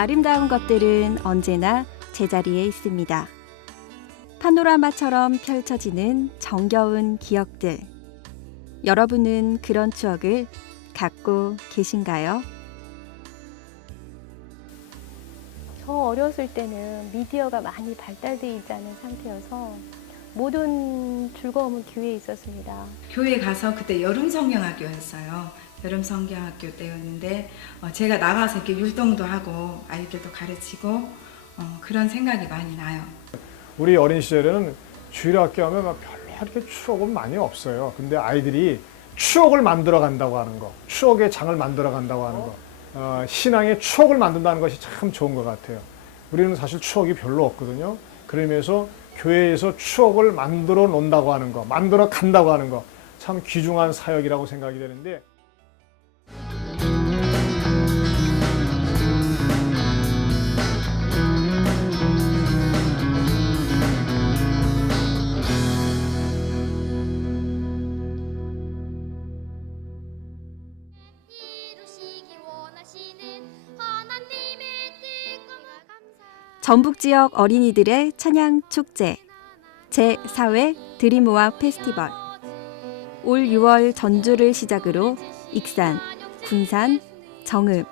아름다운 것들은 언제나 제자리에 있습니다. 파노라마처럼 펼쳐지는 정겨운 기억들. 여러분은 그런 추억을 갖고 계신가요? 저 어렸을 때는 미디어가 많이 발달되어 있지 않은 상태여서 모든 즐거움은 교회에 있었습니다. 교회 가서 그때 여름 성경학교였어요. 여름 성경학교 때였는데 제가 나가서 이렇게 율동도 하고 아이들도 가르치고 그런 생각이 많이 나요. 우리 어린 시절에는 주일학교 하면 막 별로 이렇게 추억은 많이 없어요. 근데 아이들이 추억을 만들어 간다고 하는 거, 추억의 장을 만들어 간다고 하는 거, 신앙의 추억을 만든다는 것이 참 좋은 것 같아요. 우리는 사실 추억이 별로 없거든요. 그러면서 교회에서 추억을 만들어 놓는다고 하는 거, 만들어 간다고 하는 거, 참 귀중한 사역이라고 생각이 되는데, 전북 지역 어린이들의 찬양 축제 제4회 드림모아 페스티벌. 올 6월 전주를 시작으로 익산, 군산, 정읍,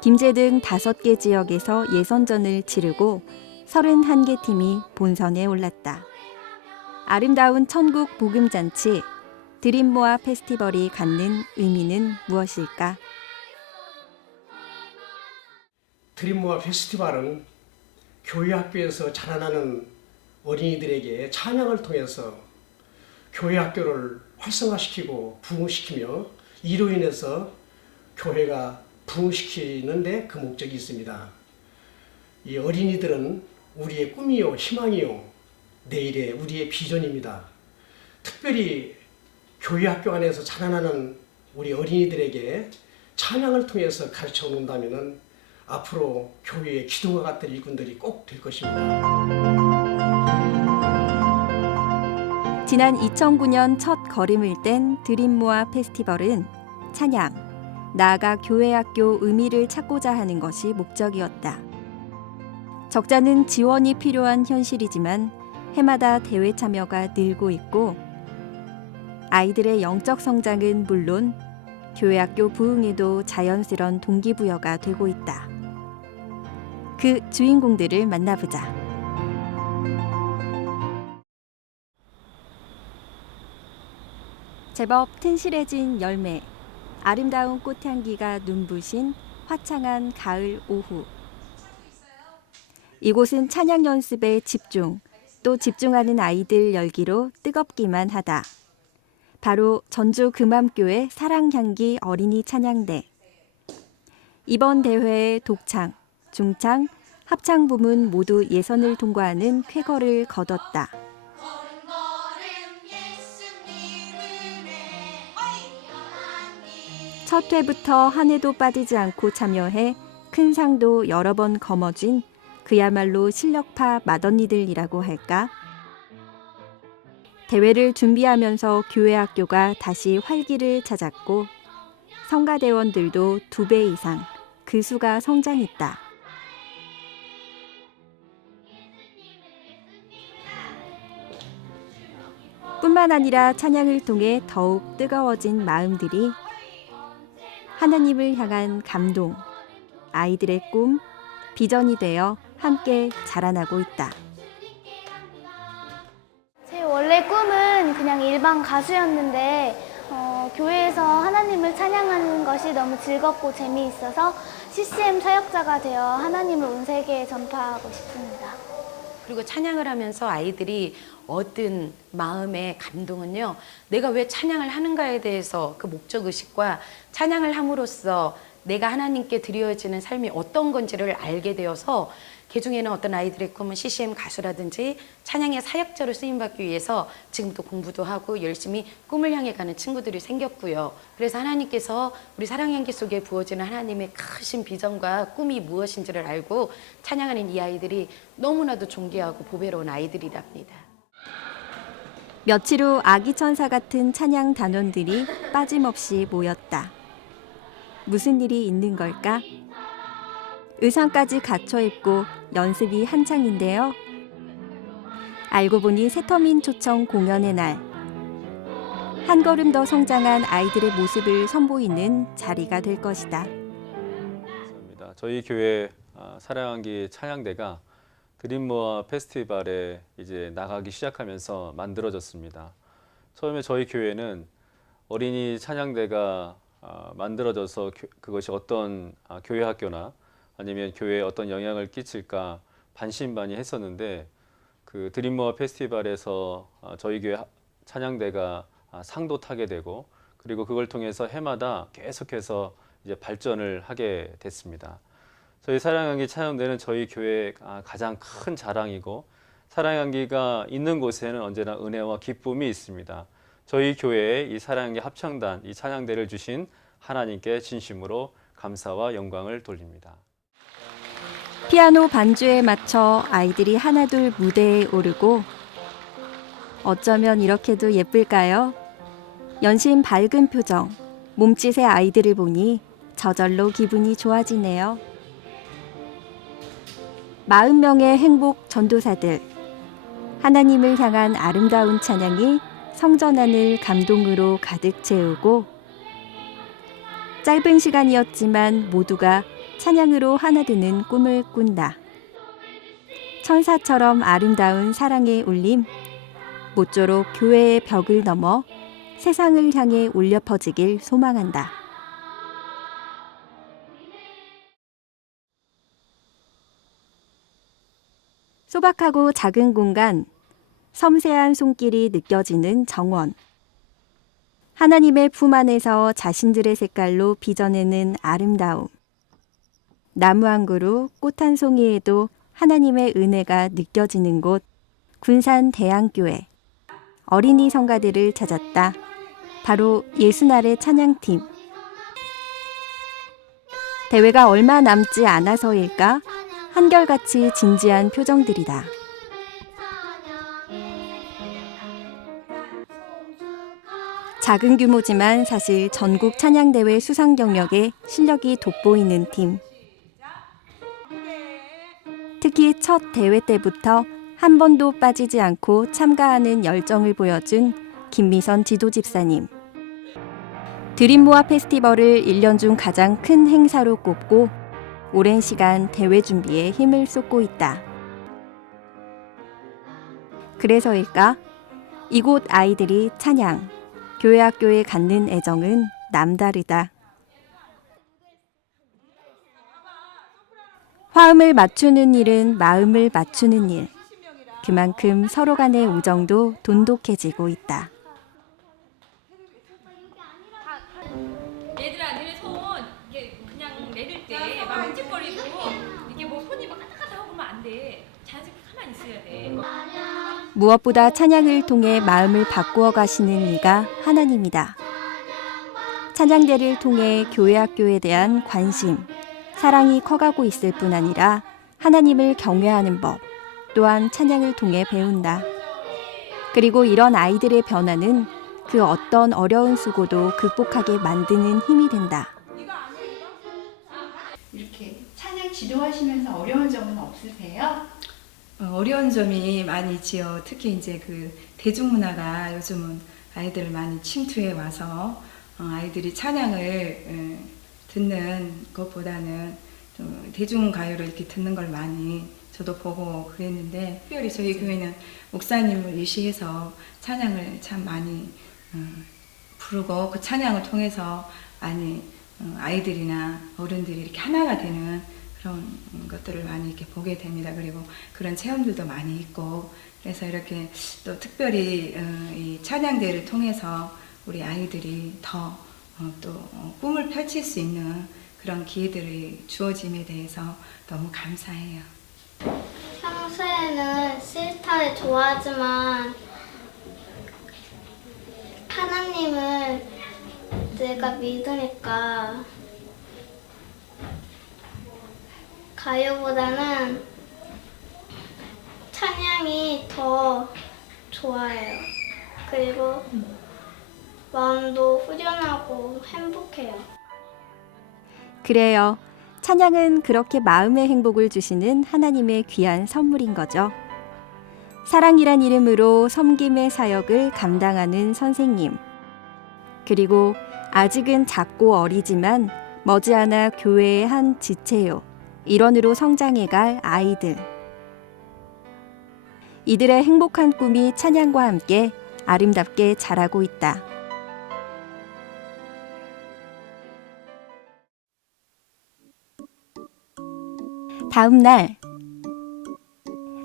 김제 등 5개 지역에서 예선전을 치르고 31개 팀이 본선에 올랐다. 아름다운 천국 복음잔치 드림모아 페스티벌이 갖는 의미는 무엇일까? 드림모아 페스티벌은 교회 학교에서 자라나는 어린이들에게 찬양을 통해서 교회 학교를 활성화시키고 부흥시키며 이로 인해서 교회가 부흥시키는데 그 목적이 있습니다. 이 어린이들은 우리의 꿈이요 희망이요 내일의 우리의 비전입니다. 특별히 교회 학교 안에서 자라나는 우리 어린이들에게 찬양을 통해서 가르쳐 놓는다면 앞으로 교회의 기둥과 같은 일꾼들이 꼭 될 것입니다. 지난 2009년 첫 걸음을 뗀 드림모아 페스티벌은 찬양, 나아가 교회학교 의미를 찾고자 하는 것이 목적이었다. 적잖은 지원이 필요한 현실이지만 해마다 대회 참여가 늘고 있고 아이들의 영적 성장은 물론 교회학교 부흥에도 자연스러운 동기부여가 되고 있다. 그 주인공들을 만나보자. 제법 튼실해진 열매, 아름다운 꽃향기가 눈부신 화창한 가을 오후. 이곳은 찬양 연습에 집중, 또 집중하는 아이들 열기로 뜨겁기만 하다. 바로 전주 금암교회 사랑향기 어린이 찬양대. 이번 대회의 독창, 중창, 합창 부문 모두 예선을 통과하는 쾌거를 거뒀다. 첫 회부터 한 해도 빠지지 않고 참여해 큰 상도 여러 번 거머쥔 그야말로 실력파 맏언니들이라고 할까? 대회를 준비하면서 교회 학교가 다시 활기를 찾았고 성가대원들도 2배 이상 그 수가 성장했다. 뿐만 아니라 찬양을 통해 더욱 뜨거워진 마음들이 하나님을 향한 감동, 아이들의 꿈, 비전이 되어 함께 자라나고 있다. 제 원래 꿈은 그냥 일반 가수였는데 교회에서 하나님을 찬양하는 것이 너무 즐겁고 재미있어서 CCM 사역자가 되어 하나님을 온 세계에 전파하고 싶습니다. 그리고 찬양을 하면서 아이들이 얻은 마음의 감동은요, 내가 왜 찬양을 하는가에 대해서 그 목적의식과 찬양을 함으로써 내가 하나님께 드려지는 삶이 어떤 건지를 알게 되어서 그중에는 어떤 아이들의 꿈은 CCM 가수라든지 찬양의 사역자로 쓰임받기 위해서 지금도 공부도 하고 열심히 꿈을 향해 가는 친구들이 생겼고요. 그래서 하나님께서 우리 사랑향기 속에 부어지는 하나님의 크신 비전과 꿈이 무엇인지를 알고 찬양하는 이 아이들이 너무나도 존귀하고 보배로운 아이들이랍니다. 며칠 후 아기 천사 같은 찬양 단원들이 빠짐없이 모였다. 무슨 일이 있는 걸까? 의상까지 갖춰 입고 연습이 한창인데요. 알고 보니 새터민 초청 공연의 날. 한 걸음 더 성장한 아이들의 모습을 선보이는 자리가 될 것이다. 감사합니다. 저희 교회 사랑한기 찬양대가 드림모아 페스티벌에 이제 나가기 시작하면서 만들어졌습니다. 처음에 저희 교회는 어린이 찬양대가 만들어져서 그것이 어떤 교회 학교나 아니면 교회에 어떤 영향을 끼칠까 반신반의했었는데 그 드림모아 페스티벌에서 저희 교회 찬양대가 상도 타게 되고 그리고 그걸 통해서 해마다 계속해서 이제 발전을 하게 됐습니다. 저희 사랑향기 찬양대는 저희 교회의 가장 큰 자랑이고 사랑향기가 있는 곳에는 언제나 은혜와 기쁨이 있습니다. 저희 교회에 이 사랑향기 합창단, 이 찬양대를 주신 하나님께 진심으로 감사와 영광을 돌립니다. 피아노 반주에 맞춰 아이들이 하나둘 무대에 오르고 어쩌면 이렇게도 예쁠까요? 연신 밝은 표정, 몸짓의 아이들을 보니 저절로 기분이 좋아지네요. 40명의 행복 전도사들. 하나님을 향한 아름다운 찬양이 성전안을 감동으로 가득 채우고 짧은 시간이었지만 모두가 찬양으로 하나 되는 꿈을 꾼다. 천사처럼 아름다운 사랑의 울림, 모쪼록 교회의 벽을 넘어 세상을 향해 울려 퍼지길 소망한다. 소박하고 작은 공간, 섬세한 손길이 느껴지는 정원. 하나님의 품 안에서 자신들의 색깔로 빚어내는 아름다움. 나무 한 그루, 꽃 한 송이에도 하나님의 은혜가 느껴지는 곳, 군산 대양교회. 어린이 성가들을 찾았다. 바로 예수날의 찬양팀. 대회가 얼마 남지 않아서일까? 한결같이 진지한 표정들이다. 작은 규모지만 사실 전국 찬양대회 수상 경력에 실력이 돋보이는 팀. 특히 첫 대회 때부터 한 번도 빠지지 않고 참가하는 열정을 보여준 김미선 지도집사님. 드림모아 페스티벌을 1년 중 가장 큰 행사로 꼽고 오랜 시간 대회 준비에 힘을 쏟고 있다. 그래서일까? 이곳 아이들이 찬양, 교회 학교에 갖는 애정은 남다르다. 화음을 맞추는 일은 마음을 맞추는 일. 그만큼 서로 간의 우정도 돈독해지고 있다. 얘들아, 너네 손 이게 그냥 내릴 때 막 흠집거리고 이게 뭐 손이 막 까딱까딱 하고 그러면 안 돼. 자연스럽게 가만히 있어야 돼. 무엇보다 찬양을 통해 마음을 바꾸어 가시는 이가 하나님이다. 찬양대를 통해 교회 학교에 대한 관심, 사랑이 커가고 있을 뿐 아니라 하나님을 경외하는 법, 또한 찬양을 통해 배운다. 그리고 이런 아이들의 변화는 그 어떤 어려운 수고도 극복하게 만드는 힘이 된다. 이렇게 찬양 지도하시면서 어려운 점은 없으세요? 어려운 점이 많이 있지요. 특히 이제 그 대중문화가 요즘은 아이들을 많이 침투해 와서 아이들이 찬양을 듣는 것보다는 좀 대중가요를 이렇게 듣는 걸 많이 저도 보고 그랬는데, 특별히 저희 교회는 목사님을 위시해서 찬양을 참 많이 부르고 그 찬양을 통해서 많이 아이들이나 어른들이 이렇게 하나가 되는 그런 것들을 많이 이렇게 보게 됩니다. 그리고 그런 체험들도 많이 있고, 그래서 이렇게 또 특별히 이 찬양대회를 통해서 우리 아이들이 더 또 꿈을 펼칠 수 있는 그런 기회들이 주어짐에 대해서 너무 감사해요. 평소에는 시스타를 좋아하지만 하나님을 내가 믿으니까 가요보다는 찬양이 더 좋아해요. 그리고 마음도 후련하고 행복해요. 그래요. 찬양은 그렇게 마음의 행복을 주시는 하나님의 귀한 선물인 거죠. 사랑이란 이름으로 섬김의 사역을 감당하는 선생님. 그리고 아직은 작고 어리지만 머지않아 교회의 한 지체요, 일원으로 성장해갈 아이들. 이들의 행복한 꿈이 찬양과 함께 아름답게 자라고 있다. 다음 날,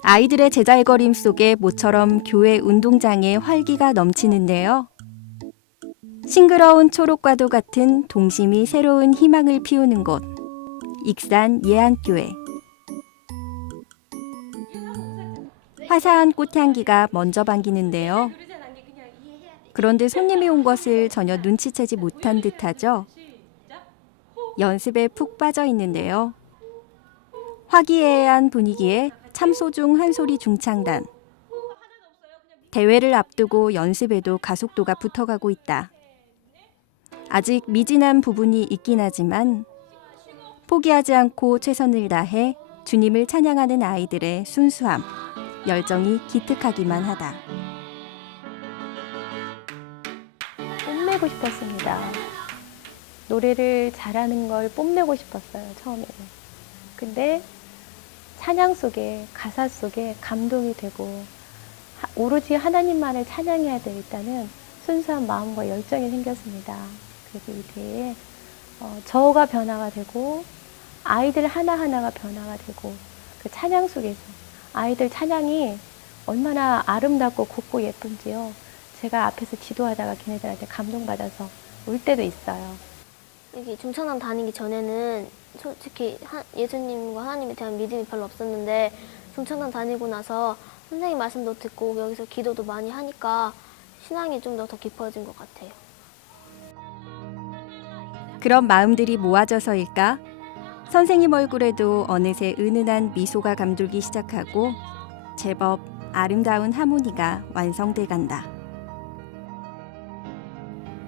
아이들의 제잘거림 속에 모처럼 교회 운동장에 활기가 넘치는데요. 싱그러운 초록과도 같은 동심이 새로운 희망을 피우는 곳, 익산 예안교회. 화사한 꽃향기가 먼저 반기는데요. 그런데 손님이 온 것을 전혀 눈치채지 못한 듯하죠. 연습에 푹 빠져 있는데요. 화기애애한 분위기에 참소중 한소리 중창단. 대회를 앞두고 연습에도 가속도가 붙어가고 있다. 아직 미진한 부분이 있긴 하지만 포기하지 않고 최선을 다해 주님을 찬양하는 아이들의 순수함, 열정이 기특하기만 하다. 뽐내고 싶었습니다. 노래를 잘하는 걸 뽐내고 싶었어요, 처음에는. 근데 찬양 속에, 가사 속에 감동이 되고 오로지 하나님만을 찬양해야 되겠다는 순수한 마음과 열정이 생겼습니다. 그래서 이 대회에 저가 변화가 되고 아이들 하나하나가 변화가 되고 그 찬양 속에서 아이들 찬양이 얼마나 아름답고 곱고 예쁜지요. 제가 앞에서 지도하다가 걔네들한테 감동받아서 울 때도 있어요. 여기 중천왕 다니기 전에는 솔직히 예수님과 하나님에 대한 믿음이 별로 없었는데 중천왕 다니고 나서 선생님 말씀도 듣고 여기서 기도도 많이 하니까 신앙이 좀 더 깊어진 것 같아요. 그런 마음들이 모아져서일까? 선생님 얼굴에도 어느새 은은한 미소가 감돌기 시작하고 제법 아름다운 하모니가 완성돼 간다.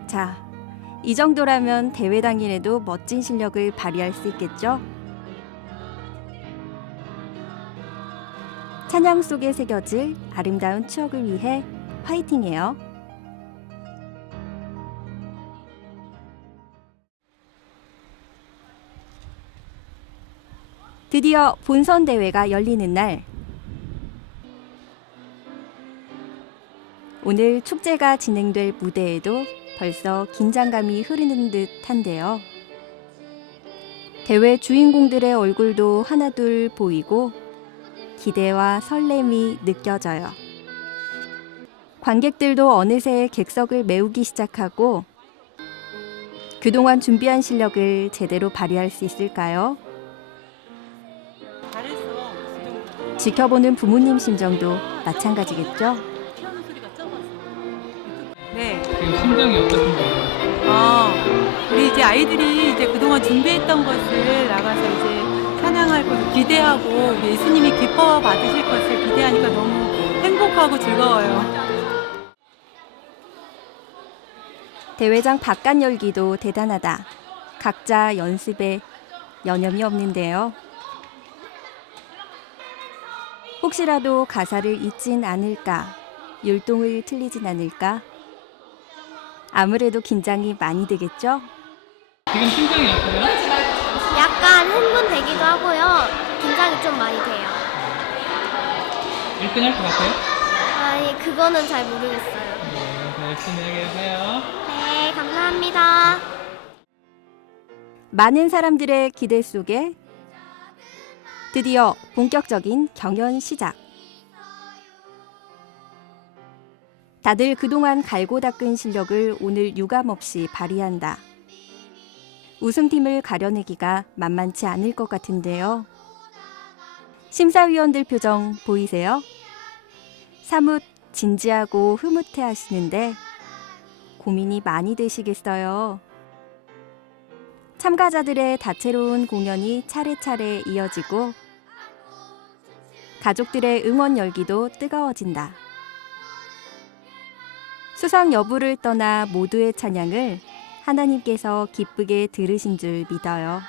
자, 이 정도라면 대회 당일에도 멋진 실력을 발휘할 수 있겠죠? 찬양 속에 새겨질 아름다운 추억을 위해 화이팅해요. 드디어 본선 대회가 열리는 날. 오늘 축제가 진행될 무대에도 벌써 긴장감이 흐르는 듯한데요. 대회 주인공들의 얼굴도 하나둘 보이고 기대와 설렘이 느껴져요. 관객들도 어느새 객석을 메우기 시작하고 그동안 준비한 실력을 제대로 발휘할 수 있을까요? 지켜보는 부모님 심정도 마찬가지겠죠? 네. 지금 심정이 어떠신가요? 우리 이제 아이들이 이제 그동안 준비했던 것을 나가서 이제 찬양할 것을 기대하고 예수님이 기뻐 받으실 것을 기대하니까 너무 행복하고 즐거워요. 대회장 바깥 열기도 대단하다. 각자 연습에 여념이 없는데요. 혹시라도 가사를 잊진 않을까, 율동을 틀리진 않을까. 아무래도 긴장이 많이 되겠죠? 지금 심정이 어때요? 약간 흥분되기도 하고요. 긴장이 좀 많이 돼요. 1등 할 것 같아요? 아니, 그거는 잘 모르겠어요. 네, 열심히 하세요. 네, 감사합니다. 많은 사람들의 기대 속에 드디어 본격적인 경연 시작. 다들 그동안 갈고 닦은 실력을 오늘 유감없이 발휘한다. 우승팀을 가려내기가 만만치 않을 것 같은데요. 심사위원들 표정 보이세요? 사뭇 진지하고 흐뭇해 하시는데 고민이 많이 되시겠어요. 참가자들의 다채로운 공연이 차례차례 이어지고 가족들의 응원 열기도 뜨거워진다. 수상 여부를 떠나 모두의 찬양을 하나님께서 기쁘게 들으신 줄 믿어요.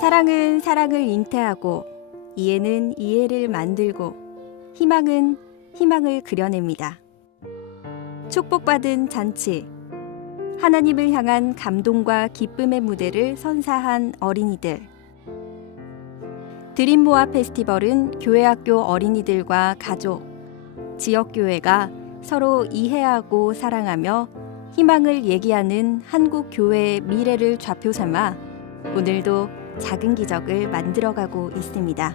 사랑은 사랑을 잉태하고 이해는 이해를 만들고 희망은 희망을 그려냅니다. 축복받은 잔치, 하나님을 향한 감동과 기쁨의 무대를 선사한 어린이들. 드림모아 페스티벌은 교회학교 어린이들과 가족, 지역교회가 서로 이해하고 사랑하며 희망을 얘기하는 한국 교회의 미래를 좌표 삼아 오늘도 작은 기적을 만들어가고 있습니다.